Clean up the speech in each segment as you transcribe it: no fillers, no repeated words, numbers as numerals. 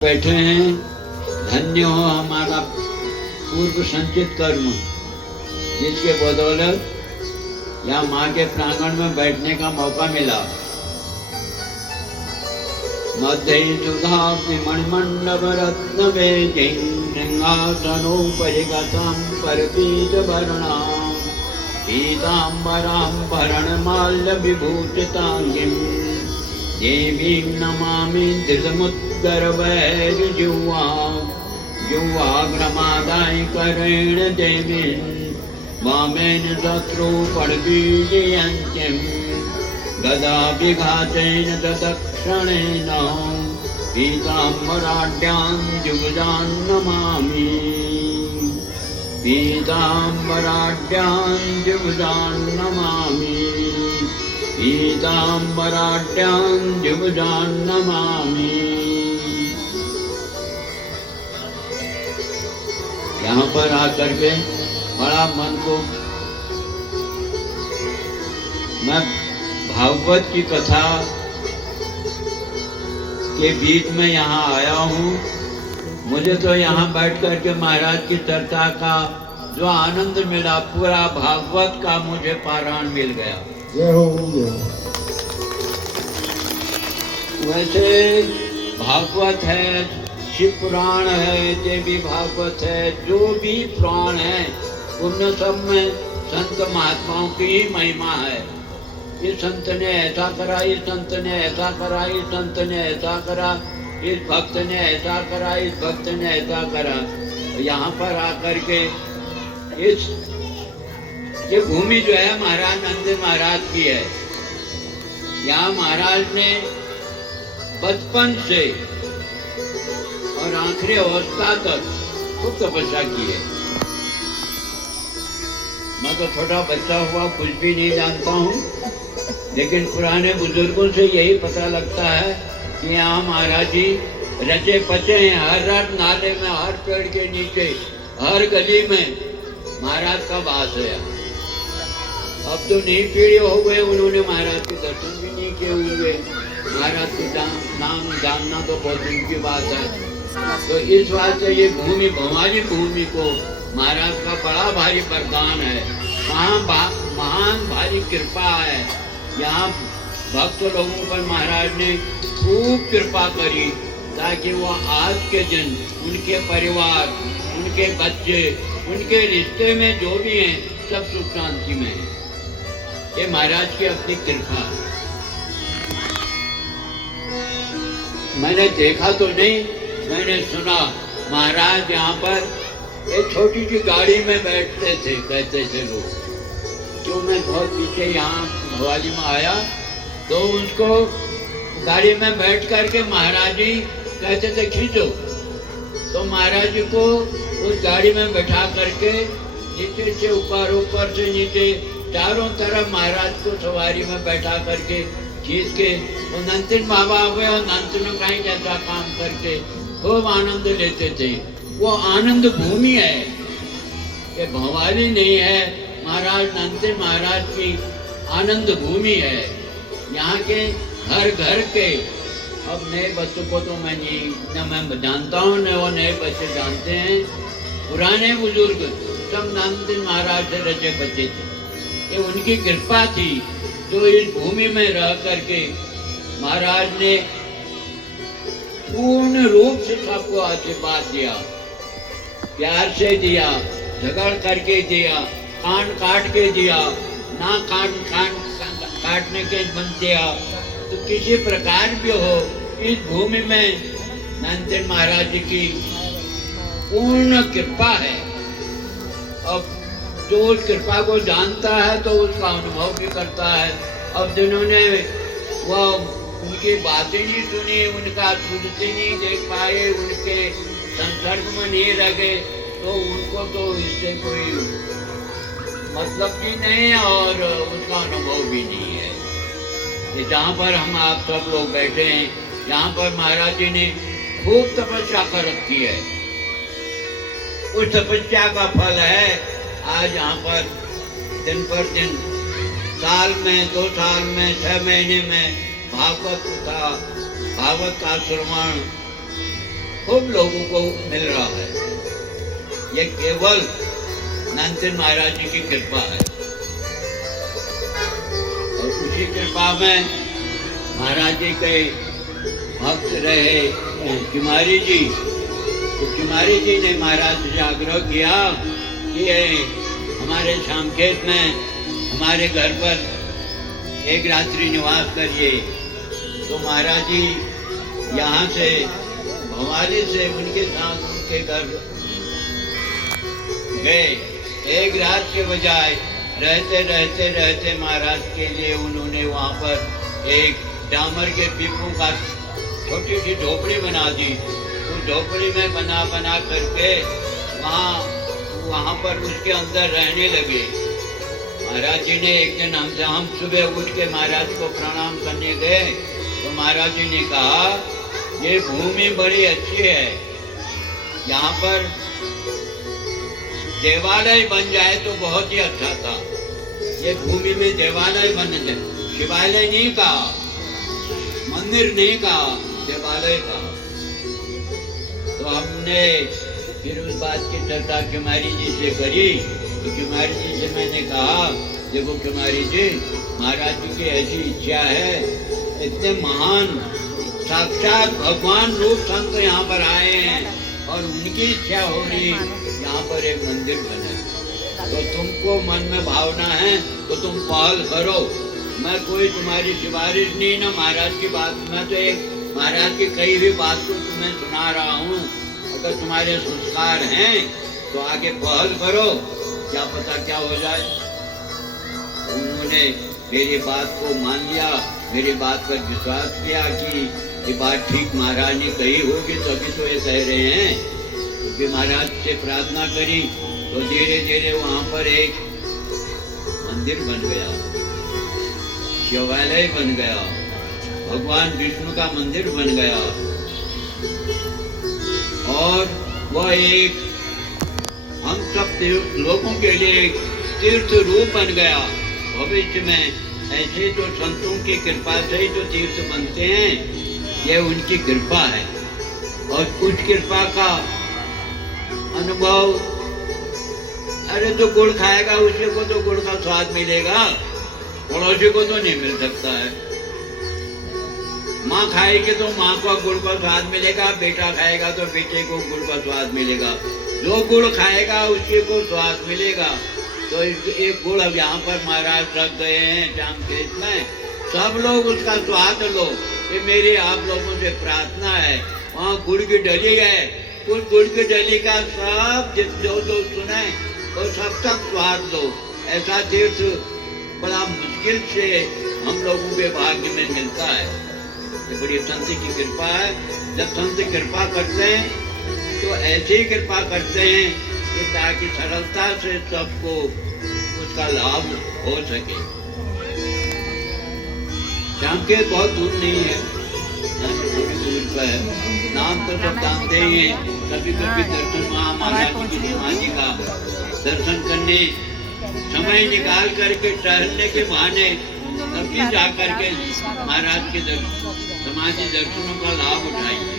बैठे हैं। धन्य हो हमारा पूर्व संचित कर्म, जिसके बदौलत यहाँ माँ के प्रांगण में बैठने का मौका मिला। मध्य सुधापि मणिमंडप रत्न सिंहासनोपरिगतां परपीतवर्णां पीताम्बराम्भरणमाल्य विभूषितांगीं देवीं नमामि जुह्वाग्रमादाय करेण देवीं वामेन शत्रुपड्बीजयन्तीं गदाभिघातेन ददक्षिणेन पीताम्बराढ्यां जुगजां नमामि पीताम्बराढ्यां जुगजां नमामि पीताम्बराढ्यां जुगजां नमामि। यहाँ पर आकर के बड़ा मन को मैं भागवत की कथा के बीच में यहाँ आया हूँ। मुझे तो यहाँ बैठ कर के महाराज की चर्चा का जो आनंद मिला, पूरा भागवत का मुझे पारायण मिल गया। जय हो जय हो। वैसे भागवत है, शिव पुराण है, देवी भागवत है, जो भी पुराण है उनमें सब में संत महात्माओं की ही महिमा है। इस संत ने ऐसा करा, इस संत ने ऐसा करा, इस संत ने ऐसा करा, इस भक्त ने ऐसा करा, इस भक्त ने ऐसा करा। यहाँ पर आकर के ये भूमि जो है महाराज नंद महाराज की है। यहाँ महाराज ने बचपन से और आखिरी अवस्था तक खूब तपस्या की है। मैं तो छोटा बच्चा हुआ, कुछ भी नहीं जानता हूँ, लेकिन पुराने बुजुर्गों से यही पता लगता है कि यहाँ महाराज जी रचे पचे हैं। हर नाले में, हर पेड़ के नीचे, हर गली में महाराज का वास है। अब तो नई पीढ़ी हो गए, उन्होंने महाराज के दर्शन भी नहीं किए हुए। महाराज के नाम जानना तो बहुत दूर की बात है। तो इस बात से ये भूमि, भवानी भूमि को महाराज का बड़ा भारी वरदान है। महान भारी कृपा है। यहाँ भक्त लोगों पर महाराज ने खूब कृपा करी, ताकि वो आज के दिन उनके परिवार, उनके बच्चे, उनके रिश्ते में जो भी हैं सब सुख शांति में है। ये महाराज की अपनी कृपा है। मैंने देखा तो नहीं, मैंने सुना महाराज यहाँ पर एक छोटी सी गाड़ी में बैठते थे, कहते थे लोग। तो मैं बहुत पीछे यहाँ भवाली में आया तो उसको गाड़ी में बैठ करके महाराज जी कहते थे खींचो। तो महाराज जी को उस गाड़ी में बैठा करके नीचे से ऊपर, ऊपर से नीचे, चारों तरफ महाराज को सवारी में बैठा करके खींच के वो नंतिन बाबा हुए और नंतिन कहीं जैसा काम करके खूब आनंद लेते थे। वो आनंद भूमि है, ये भवाली नहीं है। महाराज नंतिन महाराज की आनंद भूमि है। यहाँ के हर घर के, अब नए बच्चों को तो मैं नहीं, न मैं जानता हूँ न वो नए बच्चे जानते हैं। पुराने बुजुर्ग सब नंतिन महाराज से रचे बच्चे थे। ये उनकी कृपा थी जो इस भूमि में रह करके महाराज ने पूर्ण रूप से सबको आशीर्वाद दिया, प्यार से दिया, झगड़ करके दिया, कान काट के दिया, ना काटने के मन दिया। तो किसी प्रकार भी हो, इस भूमि में नंतिन महाराज जी की पूर्ण कृपा है। अब जो उस कृपा को जानता है तो उसका अनुभव भी करता है। अब जिन्होंने वो उनकी बातें नहीं सुनी, उनका सुनते नहीं देख पाए, उनके संसर्ग में नहीं रहे, तो उनको तो इससे कोई मतलब भी नहीं और उसका अनुभव भी नहीं है। ये जहाँ पर हम आप सब लोग बैठे हैं, यहाँ पर महाराज जी ने खूब तपस्या कर रखी है। उस तपस्या का फल है आज यहाँ पर दिन पर दिन, साल में, 2 साल में, 6 महीने में भागवत का श्रवण खूब लोगों को मिल रहा है। ये केवल नंदन महाराज जी की कृपा है। और उसी कृपा में महाराज जी के भक्त रहे कुमारी जी। तो कुमारी जी ने महाराज से आग्रह किया कि हमारे शामखेत में हमारे घर पर एक रात्रि निवास करिए। तो महाराज जी यहाँ से भवानी से उनके साथ उनके घर गए। एक रात के बजाय रहते रहते रहते महाराज के लिए उन्होंने वहाँ पर एक डामर के पीपों का छोटी सी झोपड़ी बना दी। उस झोपड़ी में बना बना करके वहाँ पर उसके अंदर रहने लगे। महाराज जी ने एक दिन हम सुबह उठ के महाराज को प्रणाम करने गए तो महाराज जी ने कहा ये भूमि बड़ी अच्छी है, यहाँ पर देवालय बन जाए तो बहुत ही अच्छा था। ये भूमि में देवालय बन जाए, शिवालय नहीं कहा, मंदिर नहीं कहा, देवालय कहा। तो हमने फिर उस बात की चर्चा कुमारी जी से करी। तो कुमारी जी से मैंने कहा देखो कुमारी जी, महाराज जी की ऐसी इच्छा है, इतने महान साक्षात भगवान रूप संत यहाँ पर आए हैं और उनकी इच्छा हो रही यहाँ पर एक मंदिर बने। तो तुमको मन में भावना है तो तुम पहल करो। मैं कोई तुम्हारी सिफारिश नहीं ना महाराज की बात, मैं तो एक महाराज की कही हुई बात को तुम्हें सुना रहा हूँ। अगर तुम्हारे संस्कार हैं तो आगे पहल करो, क्या पता क्या हो जाए। उन्होंने मेरी बात को मान लिया, मेरी बात पर विश्वास किया कि ये बात ठीक महाराज ने कही होगी तभी तो ये कह रहे हैं। क्योंकि महाराज से प्रार्थना करी तो धीरे धीरे वहाँ पर एक मंदिर बन गया, शिवालय बन गया, भगवान विष्णु का मंदिर बन गया। और वह एक हम सब लोगों के लिए तीर्थ रूप बन गया। भविष्य में ऐसे तो संतों की कृपा से ही तो तीर्थ बनते हैं, यह उनकी कृपा है। और कुछ कृपा का अनुभव, अरे तो गुड़ खाएगा उसी को तो गुड़ का स्वाद मिलेगा, पड़ोसी को तो नहीं मिल सकता है। माँ खाएगी तो माँ को गुड़ का स्वाद मिलेगा, बेटा खाएगा तो बेटे को गुड़ का स्वाद मिलेगा। जो गुड़ खाएगा उसी को स्वाद मिलेगा। तो एक गुड़ अब यहाँ पर महाराज रख गए हैं जामखेत में, सब लोग उसका स्वाद लो। ये मेरी आप लोगों से प्रार्थना है, वहाँ गुड़ की डली है, उस गुड़ की डली का सब जो सुने तो सब तक स्वाद लो। ऐसा तीर्थ बड़ा मुश्किल से हम लोगों के भाग्य में मिलता है। ये बड़ी संत की कृपा है। जब संत कृपा करते हैं तो ऐसे ही कृपा करते हैं कि ताकि सरलता से सबको उसका लाभ हो सके। जामखेत बहुत दूर नहीं है, थोड़ी दूर पर है। नाम तो सब जानते ही हैं। कभी कभी दर्शन महाराज की समाधि का दर्शन करने समय निकाल करके टहलने के बहाने कभी जा करके महाराज के समाधि दर्शनों का लाभ उठाइए।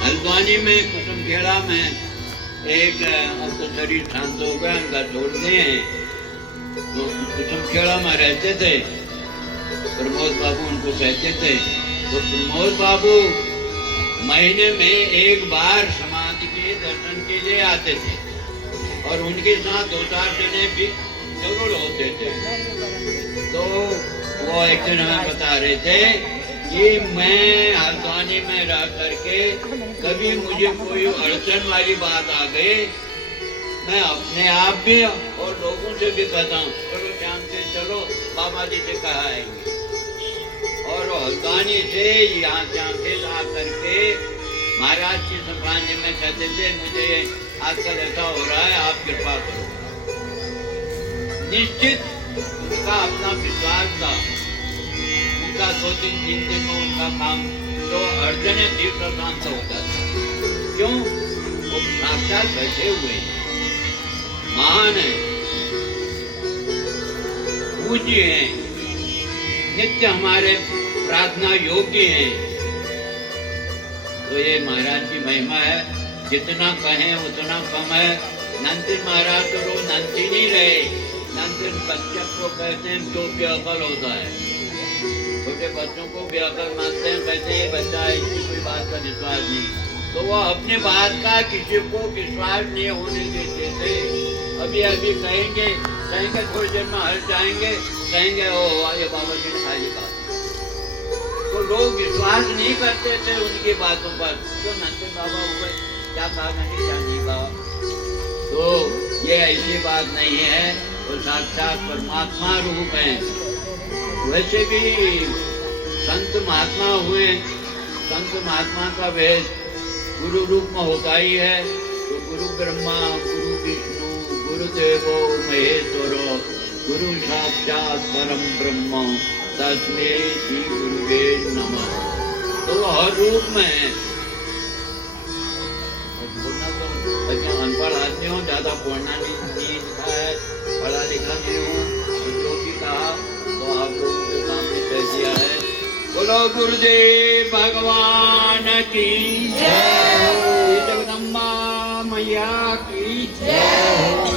हल्द्वानी में कुसुमखेड़ा में एक अब तो शरीर शांत हो गया, उनका छोड़ते हैं, तो कुसुमखेड़ा में रहते थे। प्रमोद बाबू उनको कहते थे। तो प्रमोद बाबू महीने में एक बार समाधि के दर्शन के लिए आते थे और उनके साथ 2-4 जने भी जरूर होते थे। तो वो एक दिन हमें बता रहे थे कि मैं हल्द्वानी में रह करके कभी मुझे कोई अड़चन वाली बात आ गई, मैं अपने आप भी और लोगों से भी कहता हूँ चलो शाम से चलो बाबा जी से कहा आएंगे। और हल्द्वानी से यहाँ शाम से आ करके महाराज की संभालने में कहते थे मुझे आजकल ऐसा हो रहा है, आप कृपा करो। निश्चित उनका अपना विश्वास था, उनका 2-3 दिन में उनका काम तो अर्जन तीव्र शांत होता था। क्यों? वो साक्षात बैठे हुए हैं, महान है, पूज्य हैं, नित्य हमारे प्रार्थना योग्य हैं। तो ये महाराज की महिमा है, जितना कहें उतना कम है। नंदन महाराज तो रोज नंदी नहीं रहे, नंदन बच्चे को कहते हैं जो बेअकल होता है, छोटे बच्चों को बेअकल मानते हैं, कहते हैं बच्चा इसकी कोई बात का विश्वास नहीं, तो वो अपने बात का किसी को विश्वास नहीं होने देते थे। अभी अभी कहेंगे थोड़ी देर में हट जाएंगे, कहेंगे ओ ये बाबा जी ने खाली बात, तो लोग विश्वास नहीं करते थे उनकी बातों पर। तो नंदन बाबा हुए, क्या कहा मैंने, क्या नहीं कहा। तो ये ऐसी बात नहीं है, वो साक्षात परमात्मा रूप है। वैसे भी संत महात्मा हुए, संत महात्मा का वेश गुरु रूप में होता ही है। तो गुरु ब्रह्मा, गुरु विष्णु, गुरुदेवो महेश्वरो, गुरु साक्षात परम ब्रह्म, तस्मै श्री गुरुवे नमः। तो वो हर रूप में है। बोलना तो अनपढ़ आदमी हो, ज्यादा पढ़ना नहीं लिखा है, पढ़ा लिखा नहीं हूँ, तो जो भी कहा तो आप लोगों के सामने कह दिया है। बोलो गुरुदेव भगवान की जय, जगदम्बा मैया की जय।